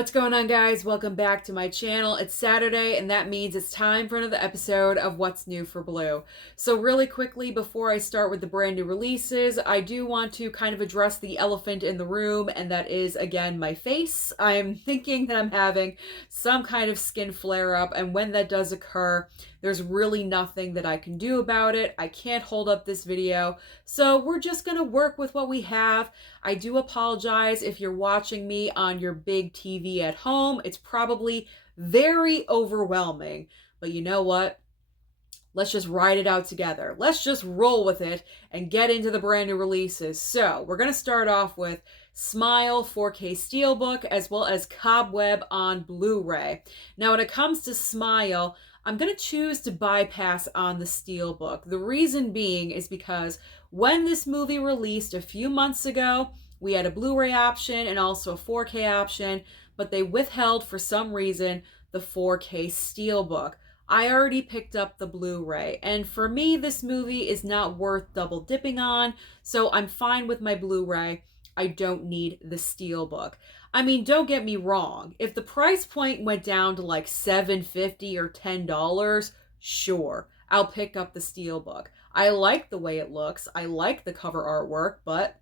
What's going on, guys? Welcome back to my channel. It's Saturday, and that means it's time for another episode of What's New for Blue. So really quickly, before I start with the brand new releases, I do want to kind of address the elephant in the room, and that is, again, my face. I'm thinking that I'm having some kind of skin flare-up, and when that does occur, there's really nothing that I can do about it. I can't hold up this video, so we're just gonna work with what we have. I do apologize if you're watching me on your big TV at home. It's probably very overwhelming, but you know what? Let's just ride it out together. Let's just roll with it and get into the brand new releases. So we're going to start off with Smile 4K Steelbook as well as Cobweb on Blu-ray. Now when it comes to Smile, I'm going to choose to bypass on the Steelbook. The reason being is because when this movie released a few months ago, we had a Blu-ray option and also a 4K option, but they withheld for some reason the 4K Steelbook. I already picked up the Blu-ray, and for me, this movie is not worth double dipping on, so I'm fine with my Blu-ray. I don't need the Steelbook. I mean, don't get me wrong. If the price point went down to like $7.50 or $10, sure, I'll pick up the Steelbook. I like the way it looks. I like the cover artwork, but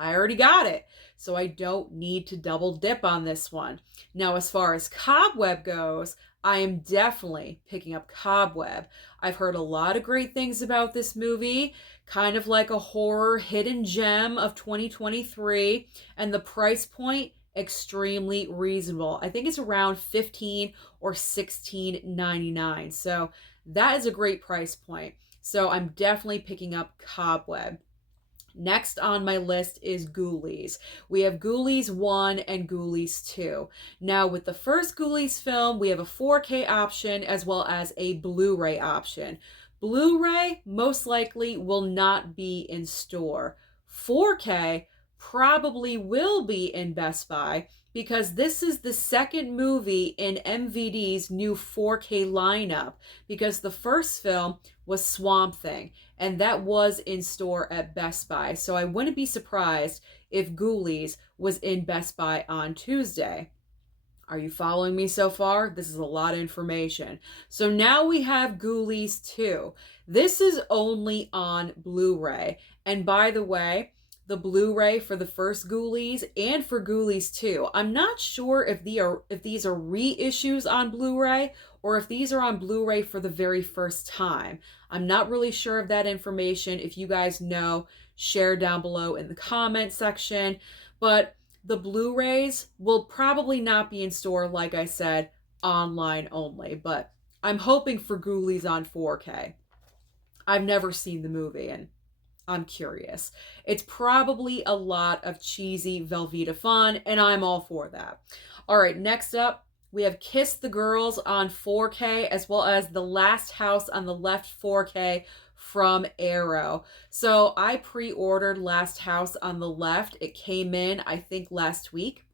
I already got it, so I don't need to double dip on this one. Now, as far as Cobweb goes, I am definitely picking up Cobweb. I've heard a lot of great things about this movie, kind of like a horror hidden gem of 2023, and the price point, extremely reasonable. I think it's around $15 or $16.99, so that is a great price point. So I'm definitely picking up Cobweb. Next on my list is Ghoulies. We have Ghoulies 1 and Ghoulies 2. Now, with the first Ghoulies film, we have a 4K option as well as a Blu-ray option. Blu-ray most likely will not be in store. 4K probably will be in Best Buy because this is the second movie in MVD's new 4K lineup, because the first film was Swamp Thing, and that was in store at Best Buy. So I wouldn't be surprised if Ghoulies was in Best Buy on Tuesday. Are you following me so far? This is a lot of information. So now we have Ghoulies 2. This is only on Blu-ray. And by the way, the Blu-ray for the first Ghoulies and for Ghoulies 2, I'm not sure if these are reissues on Blu-ray or if these are on Blu-ray for the very first time. I'm not really sure of that information. If you guys know, share down below in the comment section. But the Blu-rays will probably not be in store, like I said, online only. But I'm hoping for Ghoulies on 4K. I've never seen the movie, and I'm curious. It's probably a lot of cheesy Velveeta fun, and I'm all for that. All right, next up, we have Kiss the Girls on 4K, as well as The Last House on the Left 4K from Arrow. So I pre-ordered Last House on the Left. It came in, I think, last week.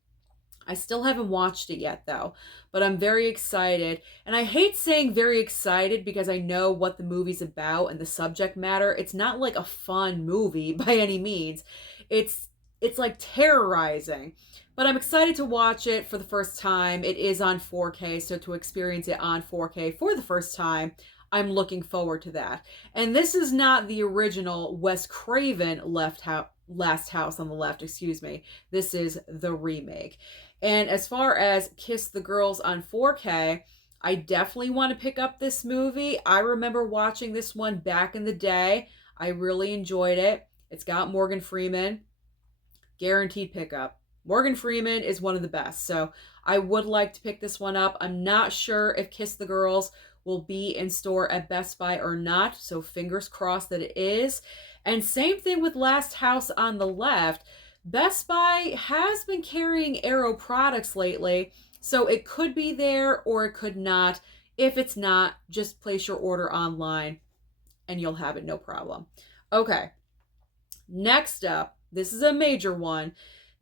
I still haven't watched it yet, though, but I'm very excited. And I hate saying very excited because I know what the movie's about and the subject matter. It's not like a fun movie by any means. It's like terrorizing. But I'm excited to watch it for the first time. It is on 4K, so to experience it on 4K for the first time, I'm looking forward to that. And this is not the original Wes Craven Last House on the Left, excuse me. This is the remake. And as far as Kiss the Girls on 4K, I definitely want to pick up this movie. I remember watching this one back in the day. I really enjoyed it. It's got Morgan Freeman. Guaranteed pickup. Morgan Freeman is one of the best, so I would like to pick this one up. I'm not sure if Kiss the Girls will be in store at Best Buy or not, so fingers crossed that it is. And same thing with Last House on the Left. Best Buy has been carrying Arrow products lately, so it could be there or it could not. If it's not, just place your order online and you'll have it, no problem. Okay, next up, this is a major one.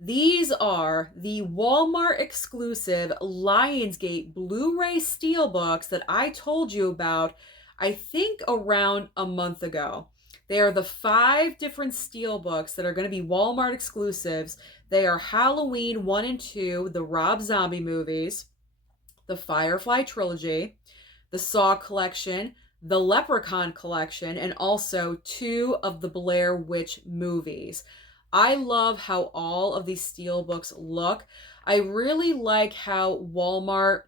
These are the Walmart exclusive Lionsgate Blu-ray Steelbooks that I told you about, I think around a month ago. They are the 5 different Steelbooks that are going to be Walmart exclusives. They are Halloween 1 and 2, the Rob Zombie movies, the Firefly trilogy, the Saw collection, the Leprechaun collection, and also 2 of the Blair Witch movies. I love how all of these Steelbooks look. I really like how Walmart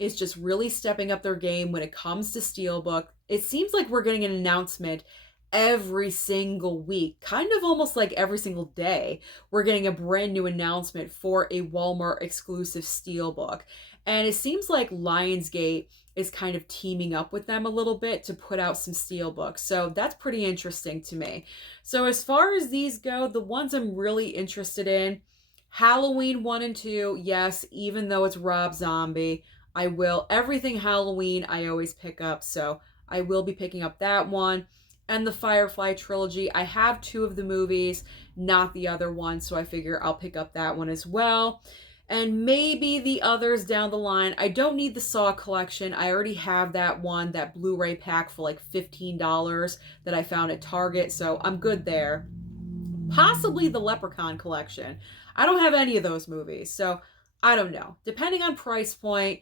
is just really stepping up their game when it comes to Steelbook. It seems like we're getting an announcement every single week, kind of almost like every single day. We're getting a brand new announcement for a Walmart exclusive Steelbook. And it seems like Lionsgate is kind of teaming up with them a little bit to put out some Steelbooks. So that's pretty interesting to me. So as far as these go, the ones I'm really interested in, Halloween 1 and 2, yes, even though it's Rob Zombie, I will. Everything Halloween I always pick up, so I will be picking up that one. And the Firefly trilogy, I have 2 of the movies, not the other one, so I figure I'll pick up that one as well. And maybe the others down the line. I don't need the Saw collection. I already have that one, that Blu-ray pack for like $15 that I found at Target, so I'm good there. Possibly the Leprechaun collection. I don't have any of those movies, so I don't know. Depending on price point,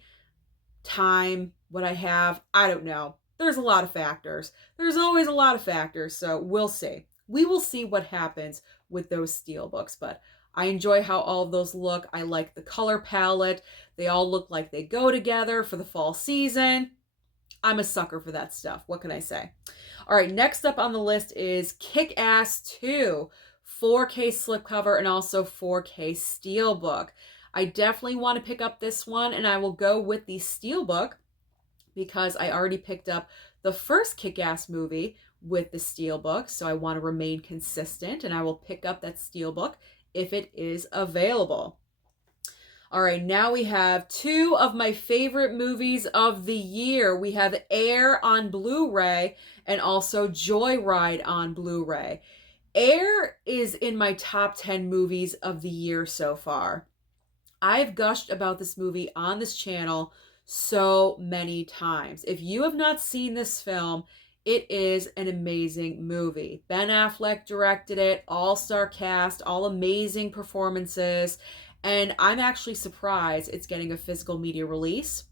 time, what I have, I don't know. There's a lot of factors. There's always a lot of factors, so we'll see. We will see what happens with those Steelbooks, but I enjoy how all of those look. I like the color palette. They all look like they go together for the fall season. I'm a sucker for that stuff. What can I say? All right, next up on the list is Kick-Ass 2, 4K slipcover and also 4K Steelbook. I definitely want to pick up this one, and I will go with the Steelbook because I already picked up the first Kick-Ass movie with the Steelbook, so I want to remain consistent, and I will pick up that Steelbook if it is available. All right, now we have 2 of my favorite movies of the year. We have Air on Blu-ray and also Joyride on Blu-ray. Air is in my top 10 movies of the year so far. I've gushed about this movie on this channel so many times. If you have not seen this film, it is an amazing movie. Ben Affleck directed it, all-star cast, all amazing performances, and I'm actually surprised it's getting a physical media release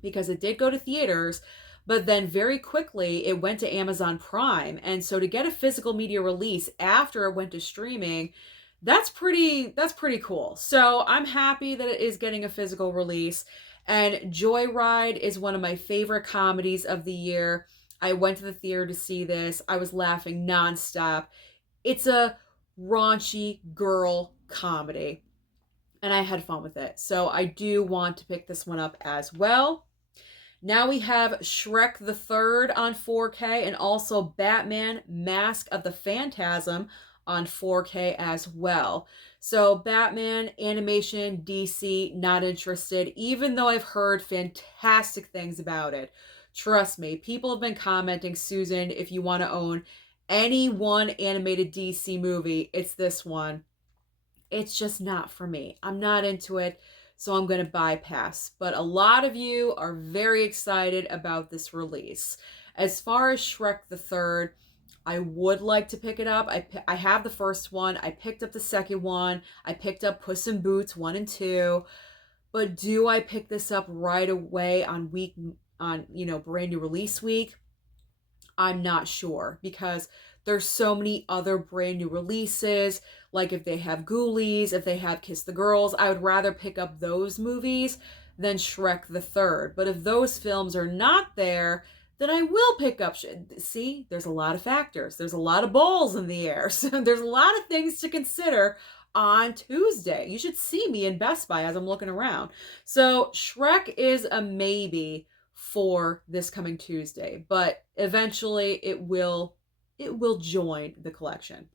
because it did go to theaters, but then very quickly it went to Amazon Prime, and so to get a physical media release after it went to streaming, that's pretty cool. So I'm happy that it is getting a physical release. And Joyride is one of my favorite comedies of the year. I went to the theater to see this. I was laughing nonstop. It's a raunchy girl comedy, and I had fun with it. So I do want to pick this one up as well. Now we have Shrek the Third on 4K and also Batman Mask of the Phantasm on 4K as well. So Batman, animation, DC, not interested, even though I've heard fantastic things about it. Trust me, people have been commenting, Susan, if you want to own any one animated DC movie, it's this one. It's just not for me. I'm not into it, so I'm going to bypass. But a lot of you are very excited about this release. As far as Shrek the Third, I would like to pick it up. I have the first one. I picked up the second one. I picked up Puss in Boots 1 and 2. But do I pick this up right away on brand new release week? I'm not sure because there's so many other brand new releases. Like if they have Ghoulies, if they have Kiss the Girls, I would rather pick up those movies than Shrek the Third. But if those films are not there, then I will pick up. See, there's a lot of factors. There's a lot of balls in the air. So there's a lot of things to consider on Tuesday. You should see me in Best Buy as I'm looking around. So Shrek is a maybe for this coming Tuesday, but eventually it will join the collection.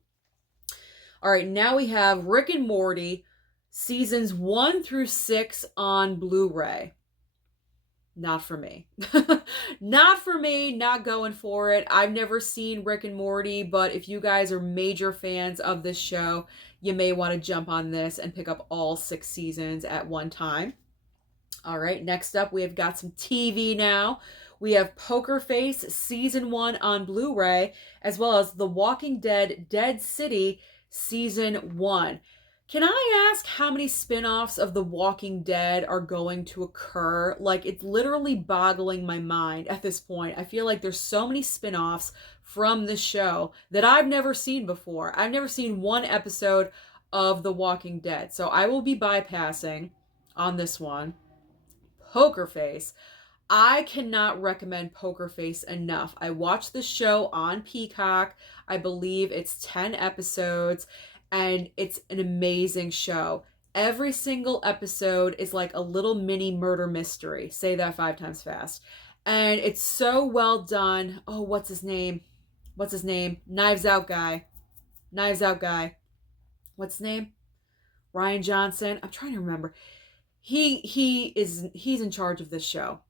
All right, now we have Rick and Morty seasons 1 through 6 on Blu-ray. Not for me. Not for me, not going for it. I've never seen Rick and Morty, but if you guys are major fans of this show, you may want to jump on this and pick up all 6 seasons at one time. All right, next up, we have got some TV now. We have Poker Face Season 1 on Blu-ray, as well as The Walking Dead Dead City Season 1. Can I ask how many spin-offs of The Walking Dead are going to occur? Like, it's literally boggling my mind at this point. I feel like there's so many spin-offs from this show that I've never seen before. I've never seen one episode of The Walking Dead, so I will be bypassing on this one. Poker Face. I cannot recommend Poker Face enough. I watched the show on Peacock. I believe it's 10 episodes, and it's an amazing show. Every single episode is like a little mini murder mystery. Say that 5 times fast. And it's so well done. Oh, what's his name? Knives Out guy. What's his name? Ryan Johnson. I'm trying to remember. He's in charge of this show.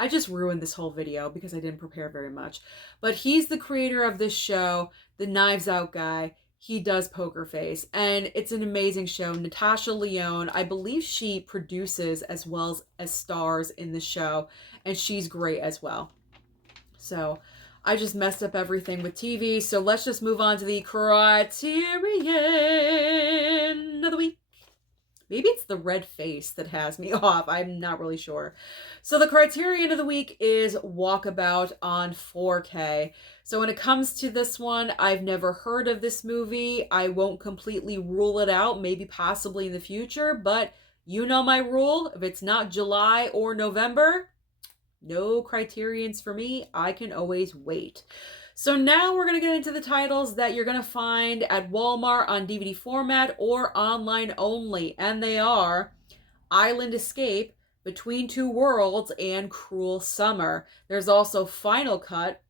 I just ruined this whole video because I didn't prepare very much. But he's the creator of this show, the Knives Out guy. He does Poker Face, and it's an amazing show. Natasha Lyonne, I believe she produces as well as stars in the show, and she's great as well. So I just messed up everything with TV, so let's just move on to the Criterion of the week. Maybe it's the red face that has me off. I'm not really sure. So the Criterion of the week is Walkabout on 4K. So when it comes to this one, I've never heard of this movie. I won't completely rule it out, maybe possibly in the future, but you know my rule. If it's not July or November, no Criterions for me. I can always wait. So now we're going to get into the titles that you're going to find at Walmart on DVD format or online only. And they are Island Escape, Between Two Worlds, and Cruel Summer. There's also Final Cut,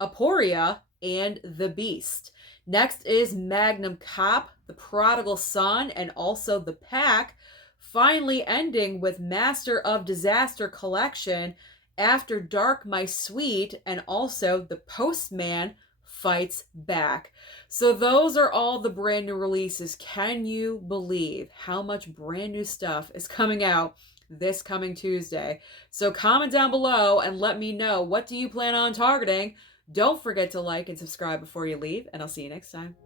Aporia, and The Beast. Next is Magnum Cop, The Prodigal Son, and also The Pack. Finally ending with Master of Disaster Collection, After Dark, My Sweet, and also The Postman Fights Back. So those are all the brand new releases. Can you believe how much brand new stuff is coming out this coming Tuesday? So comment down below and let me know, what do you plan on targeting? Don't forget to like and subscribe before you leave, and I'll see you next time.